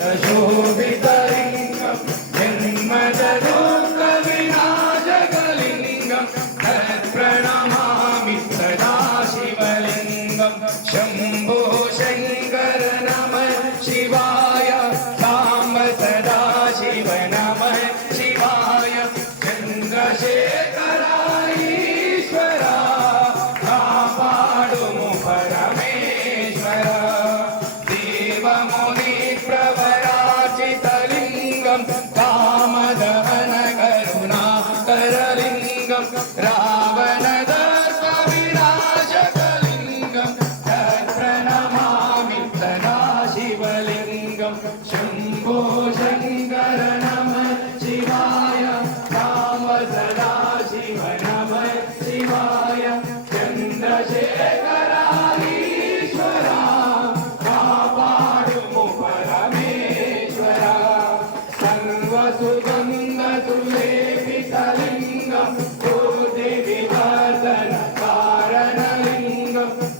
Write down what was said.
शोभितलिङ्गं जन्मजदुःखविनाशकलिङ्गं तत्प्रणमामि सदा शिवलिङ्गं शम्भो शङ्कर नमः शिवाय साम्ब सदा शिव नमः शिवाय चन्द्रशेखर ईश्वरा कापाडुमु परमेश्वर देवमुनि प्रवराचितलिङ्गं कामदहन करुणाकरलिङ्गं रावणदर्पविनाशकलिङ्गं तत्प्रणमामि सदा शिवलिङ्गं शम्भो शङ्कर नमः शिवाय राम सदा शिव नमः शिवाय चन्द्रशेखर ईश्वरा कापाडुमु परमेश्वरा सर्वसुगन्धसुलेख